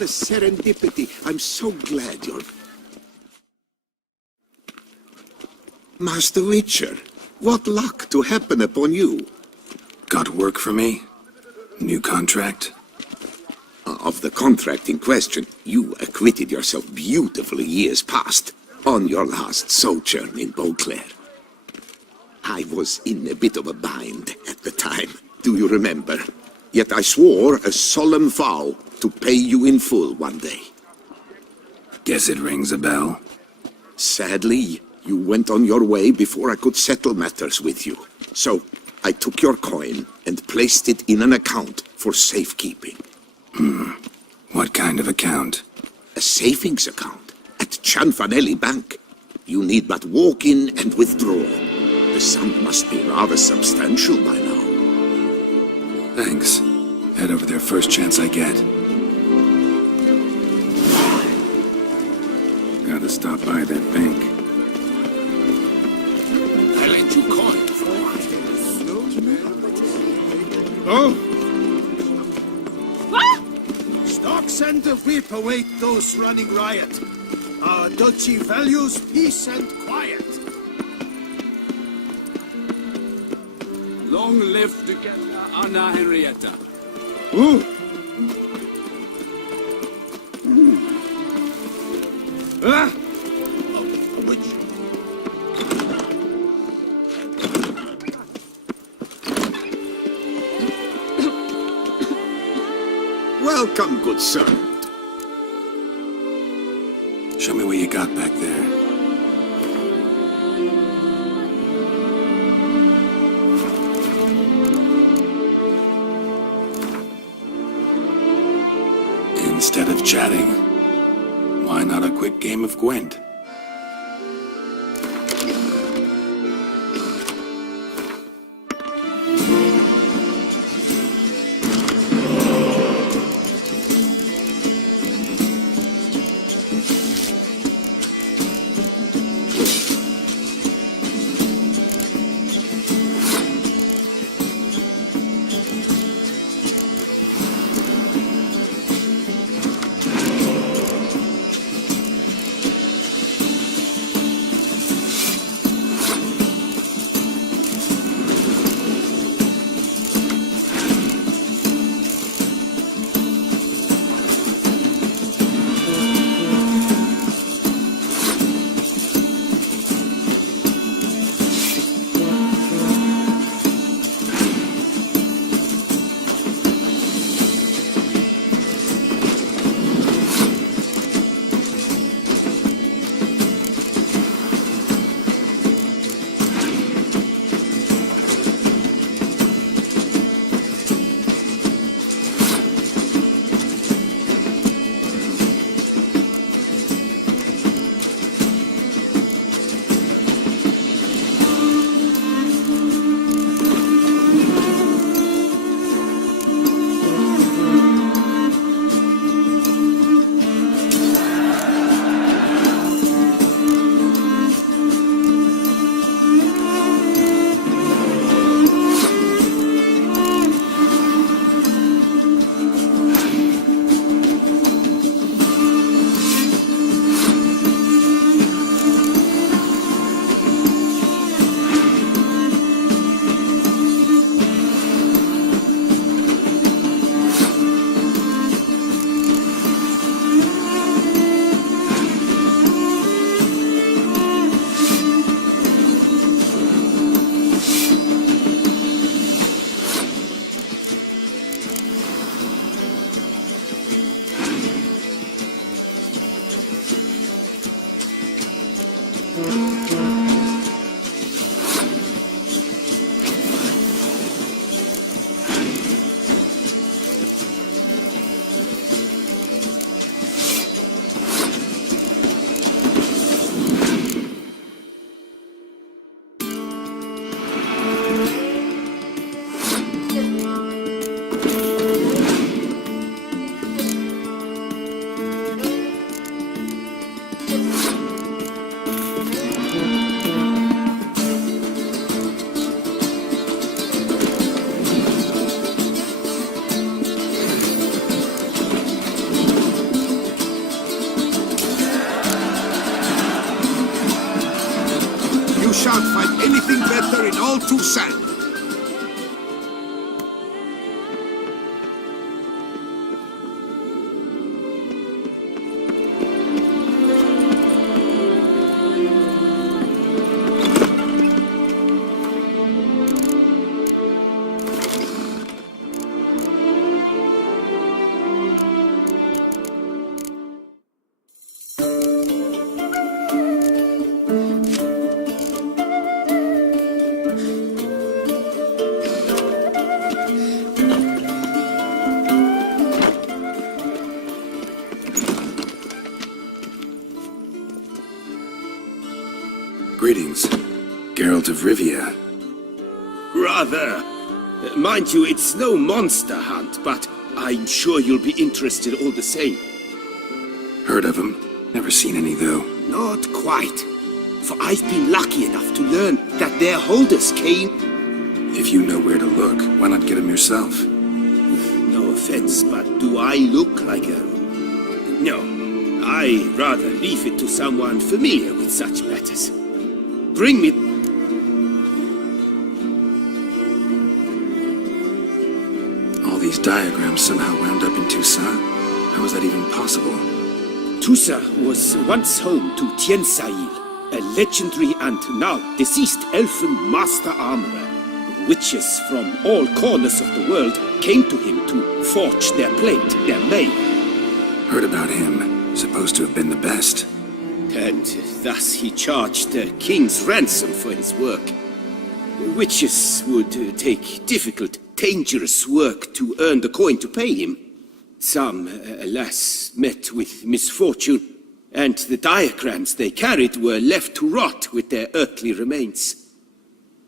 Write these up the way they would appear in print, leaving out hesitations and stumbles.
the serendipity. I'm so glad you're... Master Witcher, what luck to happen upon you. Got work for me? New contract? Of the contract in question, you acquitted yourself beautifully years past, on your last sojourn in Beauclair. I was in a bit of a bind at the time, do you remember? Yet I swore a solemn vow to pay you in full one day. Guess it rings a bell. Sadly, you went on your way before I could settle matters with you. So, I took your coin and placed it in an account for safekeeping. What kind of account? A savings account at Cianfanelli Bank. You need but walk in and withdraw. The sum must be rather substantial by now. Thanks. Head over there first chance I get. Gotta stop by that bank. I lent you coin for Oh! Stocks and the whip await those running riot. Our duchy values peace and quiet. Long live together, Anna Henrietta. Ooh! Ah! which... Welcome, good sir. Show me what you got back there. Instead of chatting, why not a quick game of Gwent? all to sand. Greetings, Geralt of Rivia. Rather. Mind you, it's no monster hunt, but I'm sure you'll be interested all the same. Heard of them, never seen any though. Not quite. For I've been lucky enough to learn that their holders came... If you know where to look, why not get them yourself? No offense, but do I look like a... No. I rather leave it to someone familiar with such matters. Bring me... All these diagrams somehow wound up in Toussaint? How was that even possible? Toussaint was once home to Tiensail, a legendary and now deceased elfin master armorer. Witches from all corners of the world came to him to forge their plate, their mail. Heard about him. Supposed to have been the best. And thus he charged the king's ransom for his work. Witches would take difficult, dangerous work to earn the coin to pay him. Some, alas, met with misfortune, and the diagrams they carried were left to rot with their earthly remains.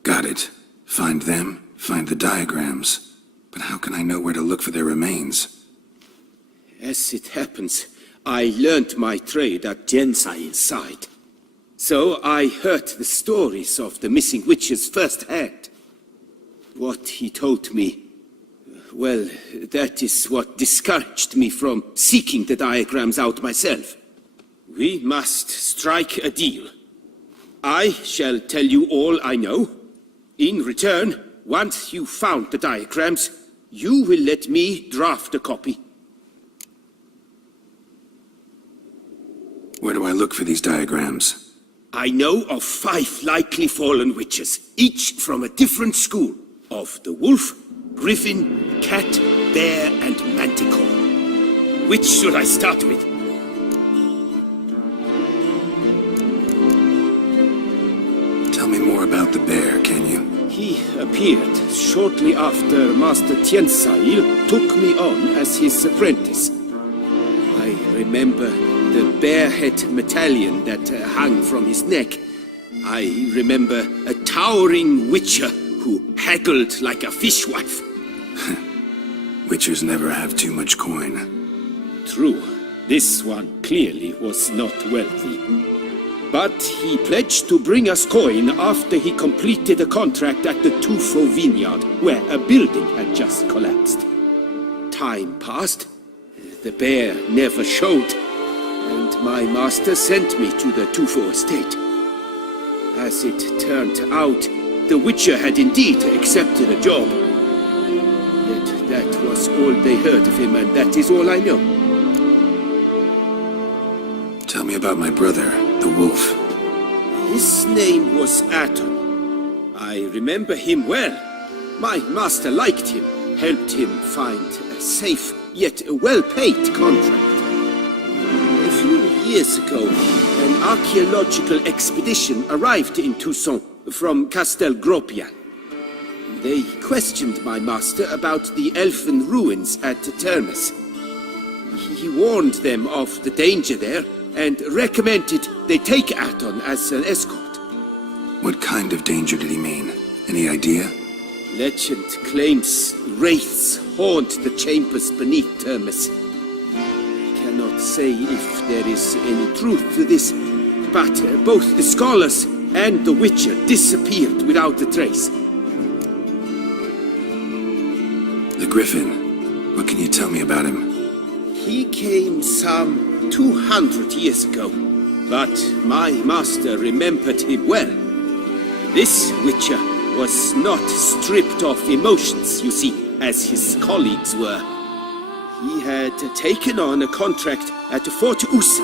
Got it. Find them, find the diagrams. But how can I know where to look for their remains? As it happens, I learned my trade at Jensail's side. So I heard the stories of the missing witches firsthand. What he told me, well, that is what discouraged me from seeking the diagrams out myself. We must strike a deal. I shall tell you all I know. In return, once you've found the diagrams, you will let me draft a copy. Where do I look for these diagrams? I know of 5 likely fallen witches, each from a different school, of the wolf, griffin, cat, bear, and manticore. Which should I start with? Tell me more about the bear, can you? He appeared shortly after Master Tiensail took me on as his apprentice. I remember the bear-head medallion that hung from his neck. I remember a towering witcher who haggled like a fishwife. Witchers never have too much coin. True, this one clearly was not wealthy. But he pledged to bring us coin after he completed a contract at the Tufo vineyard, where a building had just collapsed. Time passed. The bear never showed, and my master sent me to the Tufo estate. As it turned out, the Witcher had indeed accepted a job. Yet that was all they heard of him, and that is all I know. Tell me about my brother, the wolf. His name was Aton. I remember him well. My master liked him, helped him find a safe, yet well-paid contract. A few years ago, an archaeological expedition arrived in Toussaint from Castel Gropian. They questioned my master about the elfin ruins at Termes. He warned them of the danger there and recommended they take Aton as an escort. What kind of danger did he mean? Any idea? Legend claims wraiths haunt the chambers beneath Termes. I cannot say if there is any truth to this, but both the scholars and the Witcher disappeared without a trace. The Griffin. What can you tell me about him? He came some 200 years ago, but my master remembered him well. This Witcher was not stripped of emotions, you see, as his colleagues were. He had taken on a contract at Fort Usa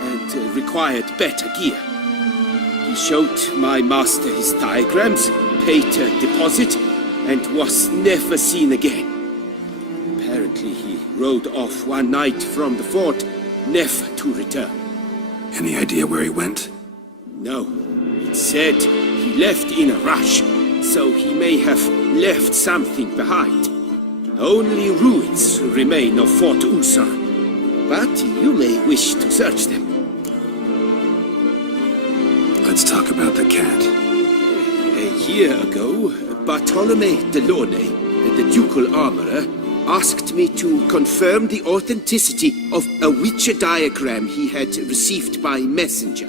and required better gear. He showed my master his diagrams, paid a deposit, and was never seen again. Apparently he rode off one night from the fort, never to return. Any idea where he went? No, it said he left in a rush, so he may have left something behind. Only ruins remain of Fort Usa, but you may wish to search them. Let's talk about the cat. A year ago, Bartolome Delaunay, the ducal armorer, asked me to confirm the authenticity of a Witcher diagram he had received by messenger.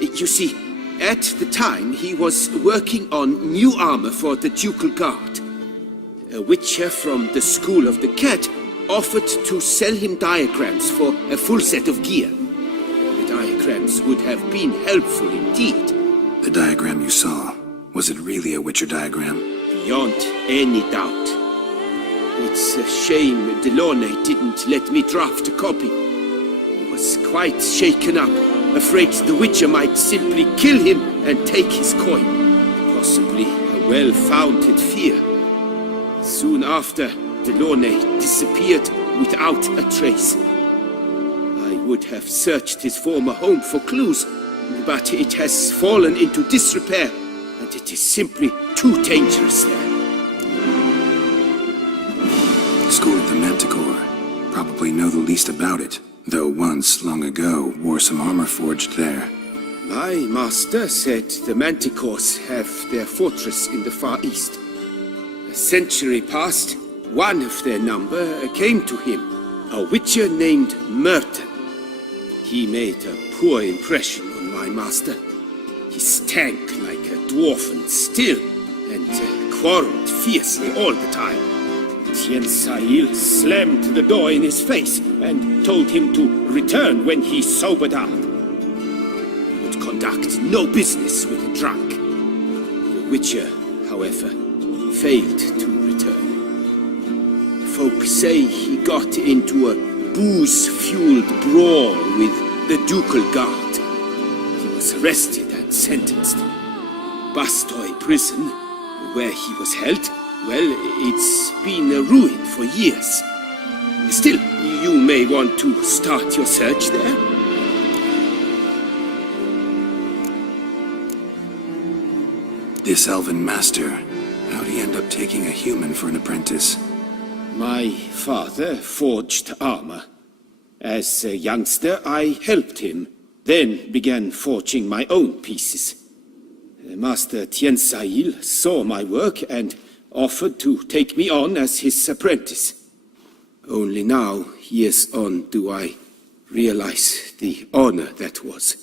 You see, at the time he was working on new armor for the ducal guard. A Witcher from the School of the Cat offered to sell him diagrams for a full set of gear. The diagrams would have been helpful indeed. The diagram you saw, was it really a Witcher diagram? Beyond any doubt. It's a shame Delaunay didn't let me draft a copy. He was quite shaken up, afraid the Witcher might simply kill him and take his coin. Possibly a well-founded fear. Soon after, Delaunay disappeared without a trace. I would have searched his former home for clues, but it has fallen into disrepair, and it is simply too dangerous there. School of the Manticore. Probably know the least about it, though once, long ago, wore some armor forged there. My master said the Manticores have their fortress in the Far East. A century past, one of their number came to him, a Witcher named Merton. He made a poor impression on my master. He stank like a dwarfen still, and quarreled fiercely all the time. Tiensail slammed the door in his face and told him to return when he sobered up. He would conduct no business with a drunk. The Witcher, however, failed to return. Folk say he got into a booze-fueled brawl with the ducal guard. He was arrested and sentenced. Bastoy prison, where he was held, well, it's been a ruin for years. Still, you may want to start your search there. This elven master, how'd he end up taking a human for an apprentice? My father forged armor. As a youngster, I helped him, then began forging my own pieces. Master Tiensail saw my work and offered to take me on as his apprentice. Only now, years on, do I realize the honor that was.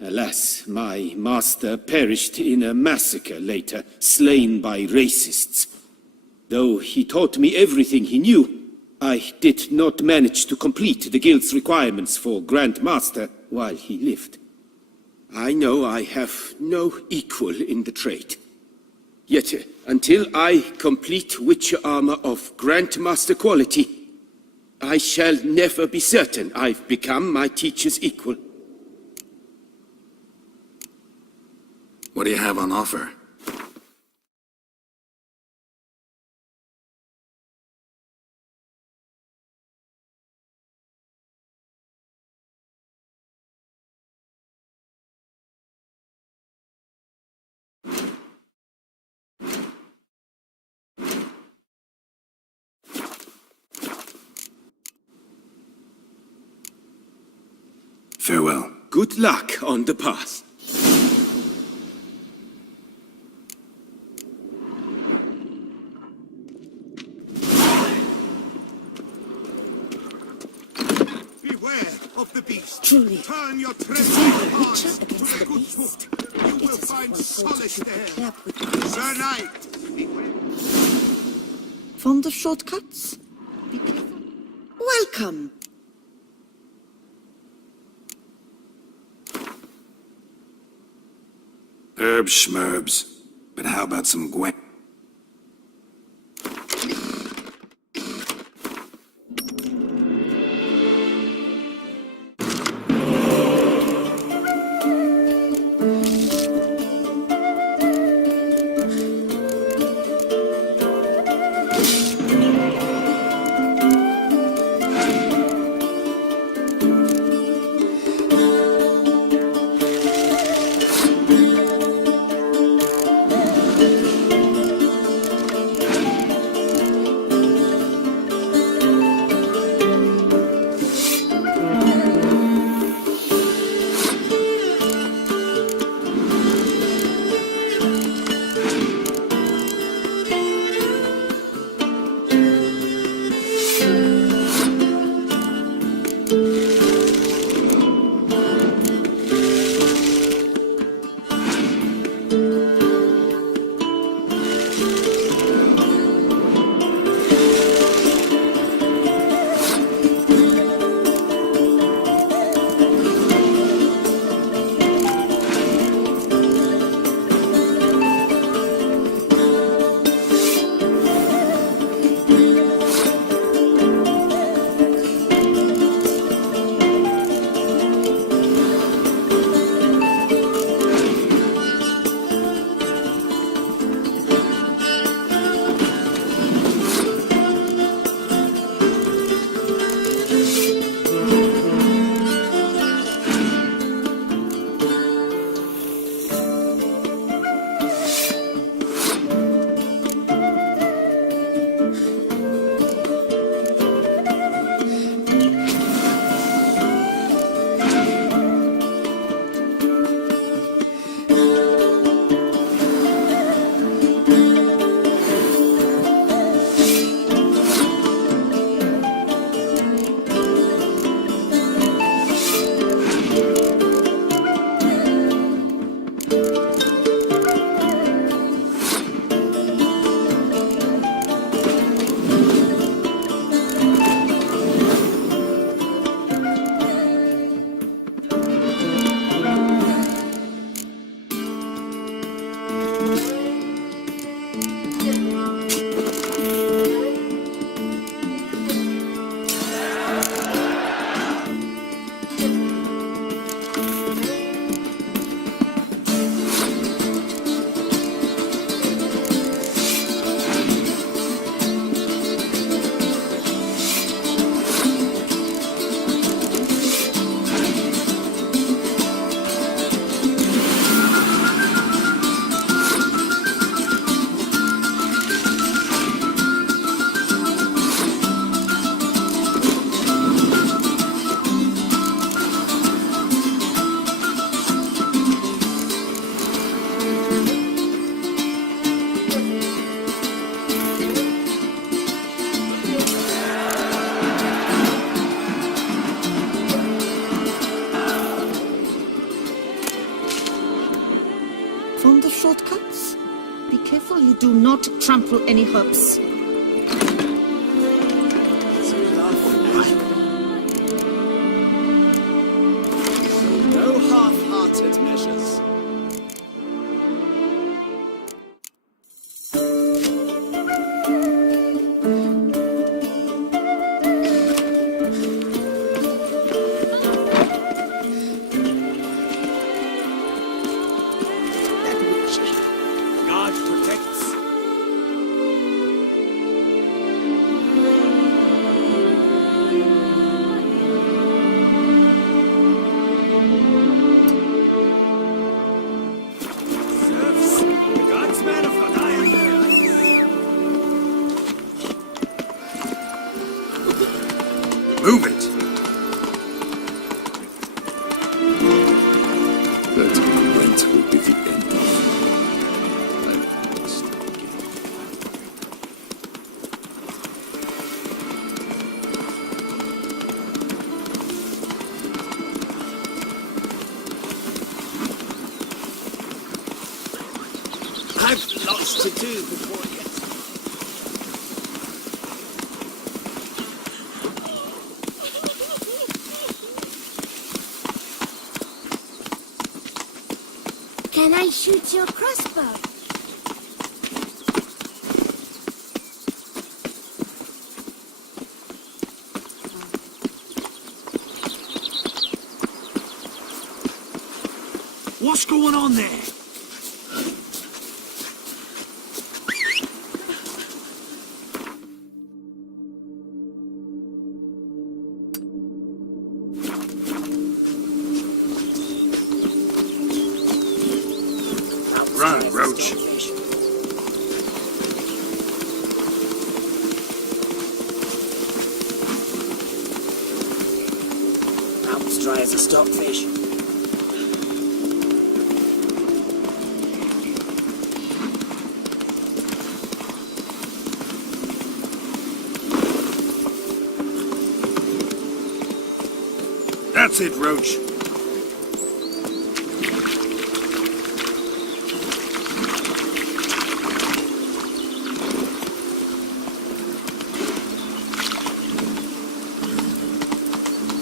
Alas, my master perished in a massacre later, slain by racists. Though he taught me everything he knew, I did not manage to complete the guild's requirements for Grand Master while he lived. I know I have no equal in the trade. Yet, until I complete Witcher armor of Grandmaster quality, I shall never be certain I've become my teacher's equal. What do you have on offer? Farewell. Good luck on the path. Beware of the beast. Truly, Turn your to trembling save the hearts Witcher to against a the good beast, book. You it will is find my fault solace to there. prepare with the Sir Knight, beware. Fond of shortcuts? Be careful. Welcome! Herbs schmerbs. But how about some Gwent? Fond of shortcuts? Be careful you do not trample any herbs. No half-hearted measures. God protects. Serfs, the guardsmen of what I am there. Move it! That Gwent will be the end of. I must give up. I've lots to do before it gets... Can I shoot your crossbow? What's going on there? Run, Roach. Mouth's dry as a stockfish. That's it, Roach.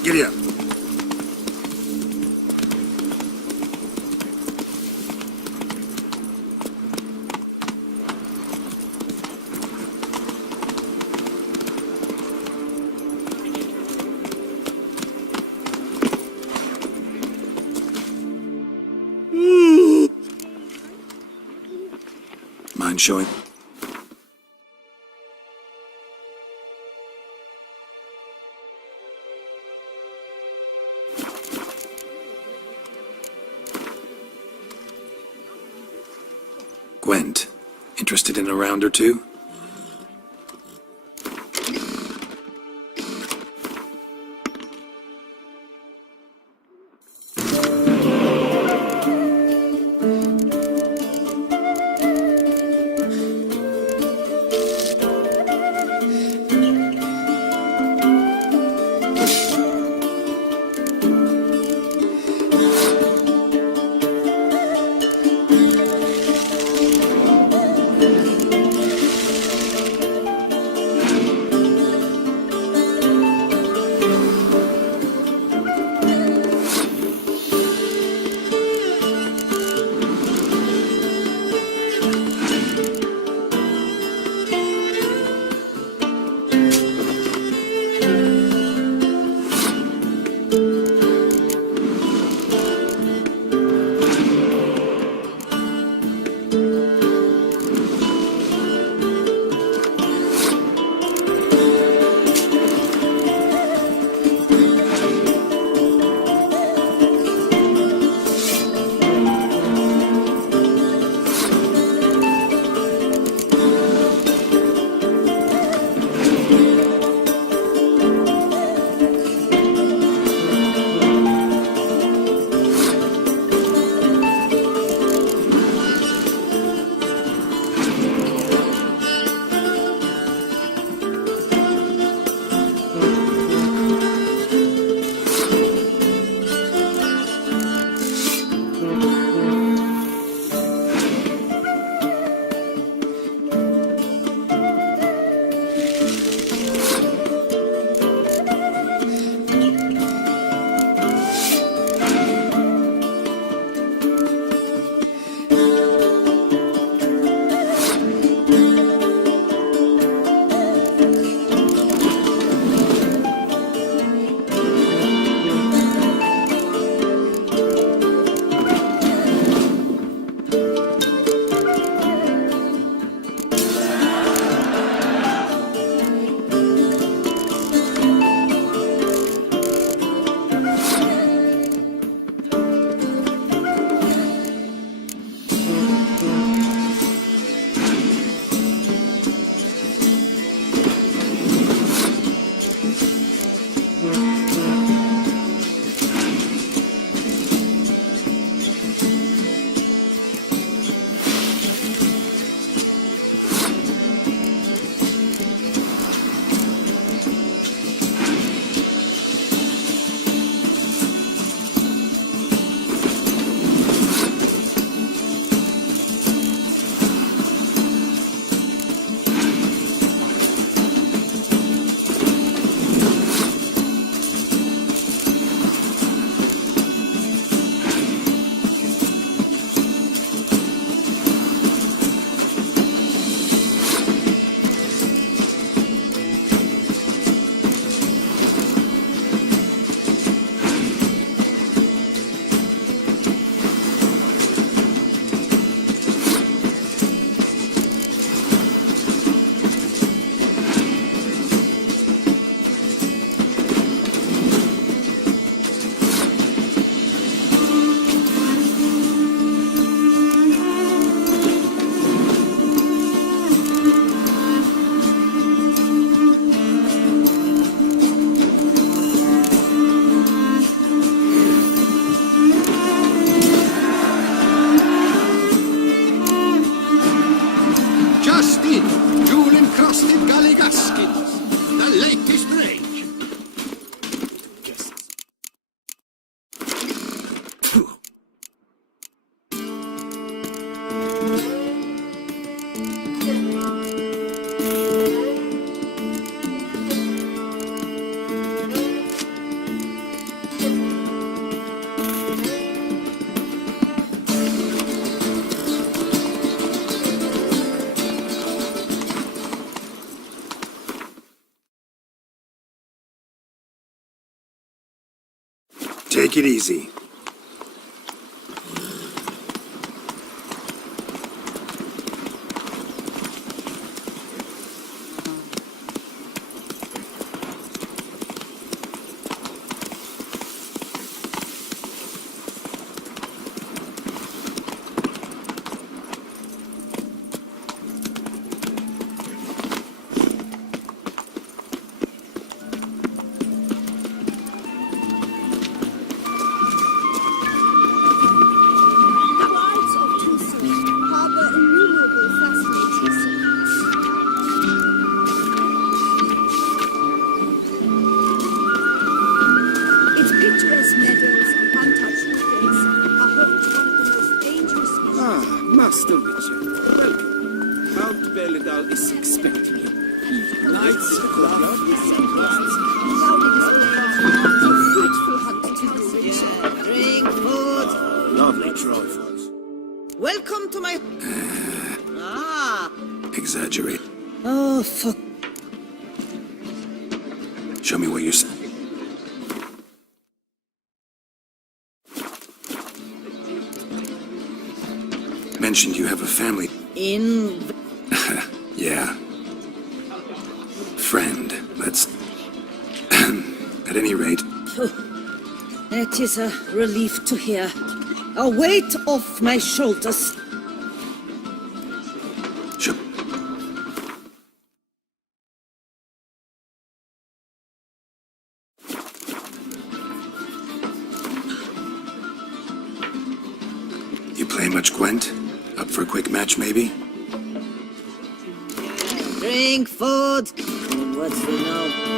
Giddy up. Mind showing? Gwent, interested in a round or two? Take it easy. Master Witcher, welcome. Count Belidal is expecting you. Knights of Fruitful hunt to you, Richard. Drink food. Lovely trifles. Welcome to my... Exaggerate. Oh, fuck. Show me what you're saying. Mentioned you have a family. In... Yeah. Friend, let's... At any rate, It is a relief to hear. A weight off my shoulders. show... You play much Gwent? Up for a quick match, maybe? Drink food. And what's for now?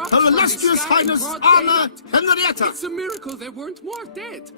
dropped Her from the illustrious sky in highness broad Anna daylight. Henrietta! It's a miracle there weren't more dead.